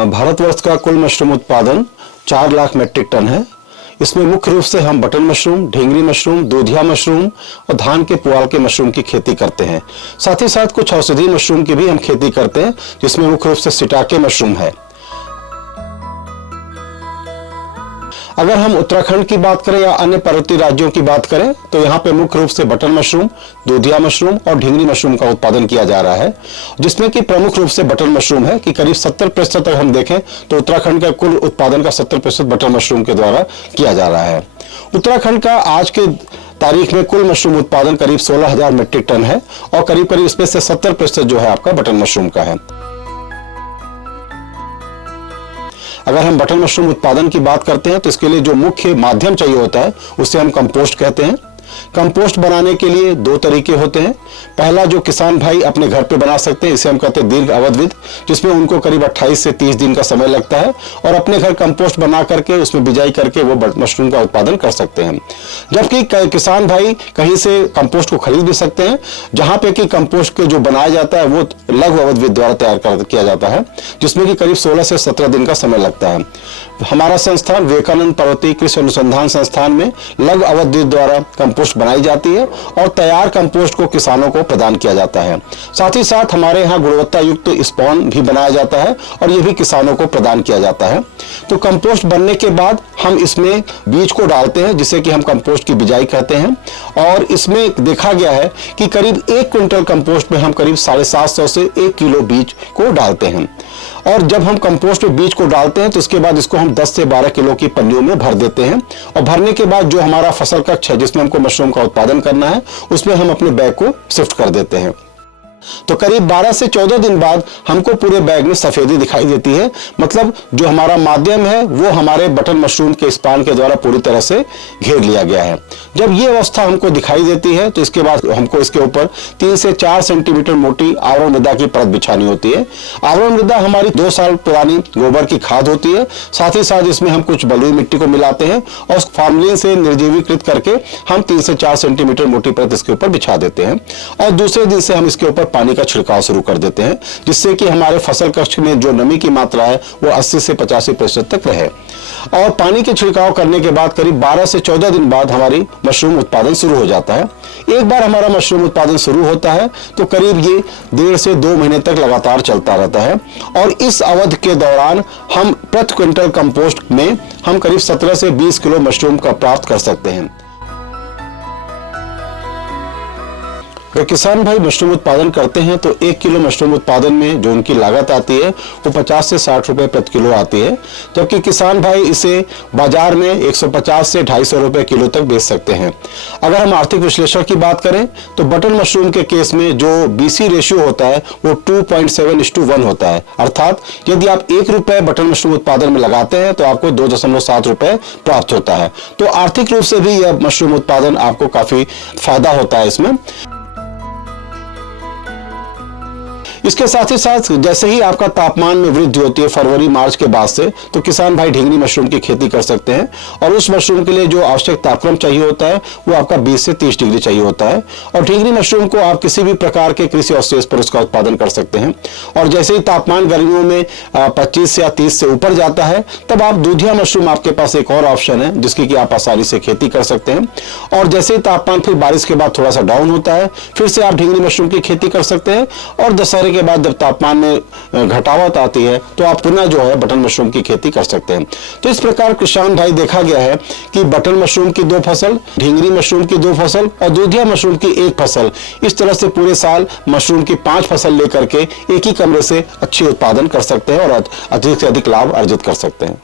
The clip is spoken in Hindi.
भारतवर्ष का कुल मशरूम उत्पादन 4 लाख मीट्रिक टन है। इसमें मुख्य रूप से हम बटन मशरूम, ढींगरी मशरूम, दूधिया मशरूम और धान के पुआल के मशरूम की खेती करते हैं। साथ ही साथ कुछ औषधीय मशरूम की भी हम खेती करते हैं, जिसमें मुख्य रूप से सिटाके मशरूम है। अगर हम उत्तराखंड की बात करें या अन्य पर्वतीय राज्यों की बात करें तो यहाँ पे मुख्य रूप से बटन मशरूम, दूधिया मशरूम और ढींगरी मशरूम का उत्पादन किया जा रहा है, जिसमें कि प्रमुख रूप से बटन मशरूम है कि करीब 70% अगर हम देखें तो उत्तराखंड का कुल उत्पादन का 70% बटन मशरूम के द्वारा किया जा रहा है। उत्तराखंड का आज के तारीख में कुल मशरूम उत्पादन करीब 16,000 मीट्रिक टन है और करीब करीब इसमें से 70% जो है आपका बटन मशरूम का है। अगर हम बटन मशरूम उत्पादन की बात करते हैं तो इसके लिए जो मुख्य माध्यम चाहिए होता है उसे हम कंपोस्ट कहते हैं। कंपोस्ट बनाने के लिए 2 तरीके होते हैं। पहला जो किसान भाई अपने घर पे बना सकते हैं, इसे हम कहते हैं दीर्घ अवधिविद, जिसमें उनको करीब 28 से 30 दिन का समय लगता है और अपने घर कंपोस्ट बना करके उसमें बिजाई करके वो मशरूम का उत्पादन कर सकते हैं। जबकि किसान भाई कहीं से कंपोस्ट को खरीद भी सकते हैं, जहां पे कि कंपोस्ट के जो बनाया जाता है वो लघु अवधिविद द्वारा तैयार किया जाता है, जिसमें कि करीब 16 से 17 दिन का समय लगता है। हमारा संस्थान विवेकानंद पर्वतीय कृषि अनुसंधान संस्थान में लघु अवधिविद द्वारा कंपोस्ट बनाई जाती है और तैयार कंपोस्ट को किसानों को प्रदान किया जाता है। साथ ही साथ हमारे यहाँ गुणवत्ता युक्त स्पॉन भी बनाया जाता है और ये भी किसानों को प्रदान किया जाता है। तो कंपोस्ट बनने के बाद हम इसमें बीज को डालते हैं, जिसे कि हम कंपोस्ट की बिजाई कहते हैं। और इसमें देखा गया है कि करीब 1 क्विंटल कंपोस्ट में हम करीब 750 से 1 किलो बीज को डालते हैं। और जब हम कंपोस्ट में बीज को डालते हैं तो इसके बाद इसको हम 10 से 12 किलो की पन्नियों में भर देते हैं और भरने के बाद जो हमारा फसल कक्ष है जिसमें हमको मशरूम का उत्पादन करना है उसमें हम अपने बैग को शिफ्ट कर देते हैं। तो करीब 12 से 14 दिन बाद हमको पूरे बैग में सफेदी दिखाई देती है, मतलब जो हमारा माध्यम है वो हमारे बटन मशरूम के स्पान के द्वारा पूरी तरह से घेर लिया गया है। जब ये अवस्था हमको दिखाई देती है तो इसके बाद हमको इसके ऊपर 3 से 4 सेंटीमीटर मोटी आवरण मृदा की परत बिछानी होती है। आवरण मृदा हमारी 2 साल पुरानी गोबर की खाद होती है। साथ ही साथ इसमें हम कुछ बलुई मिट्टी को मिलाते हैं और उस फॉर्मलिन से निर्जीवीकृत करके हम 3 से 4 सेंटीमीटर मोटी परत इसके ऊपर बिछा देते हैं और दूसरे दिन से हम इसके ऊपर पानी का छिड़काव शुरू कर देते हैं, जिससे कि हमारे फसल कक्ष में जो नमी की मात्रा है वो 80 से 85% तक रहे। और पानी के छिड़काव करने के बाद करीब 12 से 14 दिन बाद हमारी मशरूम उत्पादन शुरू हो जाता है। एक बार हमारा मशरूम उत्पादन शुरू होता है तो करीब ये 1.5 से 2 महीने तक लगातार चलता रहता है और इस अवधि के दौरान हम प्रति क्विंटल कंपोस्ट में हम करीब 17 से 20 किलो मशरूम का प्राप्त कर सकते हैं। अगर किसान भाई मशरूम उत्पादन करते हैं तो 1 किलो मशरूम उत्पादन में जो उनकी लागत आती है वो 50 से 60 रुपए प्रति किलो आती है, जबकि किसान भाई इसे बाजार में 150 से 250 रुपए किलो तक बेच सकते हैं। अगर हम आर्थिक विश्लेषण की बात करें तो बटन मशरूम के केस में जो BC रेशियो होता है वो 2.7:1 होता है, अर्थात यदि आप 1 रुपए बटन मशरूम उत्पादन में लगाते हैं तो आपको 2.7 रुपए प्राप्त होता है। तो आर्थिक रूप से भी यह मशरूम उत्पादन आपको काफी फायदा होता है इसमें। इसके साथ ही साथ जैसे ही आपका तापमान में वृद्धि होती है फरवरी मार्च के बाद से, तो किसान भाई ढींगरी मशरूम की खेती कर सकते हैं और उस मशरूम के लिए जो आवश्यक तापक्रम चाहिए होता है वो आपका 20 से 30 डिग्री चाहिए होता है। और ढींगरी मशरूम को आप किसी भी प्रकार के कृषि अवशेष पर उसका उत्पादन कर सकते हैं। और जैसे ही तापमान गर्मियों में 25 या 30 से ऊपर जाता है तब आप दूधिया मशरूम, आपके पास एक और ऑप्शन है जिसकी कि आप आसानी से खेती कर सकते हैं। और जैसे ही तापमान फिर बारिश के बाद थोड़ा सा डाउन होता है फिर से आप ढींगरी मशरूम की खेती कर सकते हैं और दशहरे के बाद जब तापमान में घटावट आती है तो आप पुनः जो है बटन मशरूम की खेती कर सकते हैं। तो इस प्रकार किसान भाई देखा गया है कि बटन मशरूम की 2 फसल, ढींगरी मशरूम की 2 फसल और दूधिया मशरूम की 1 फसल, इस तरह से पूरे साल मशरूम की 5 फसल लेकर के एक ही कमरे से अच्छी उत्पादन कर सकते हैं और अधिक से अधिक लाभ अर्जित कर सकते हैं।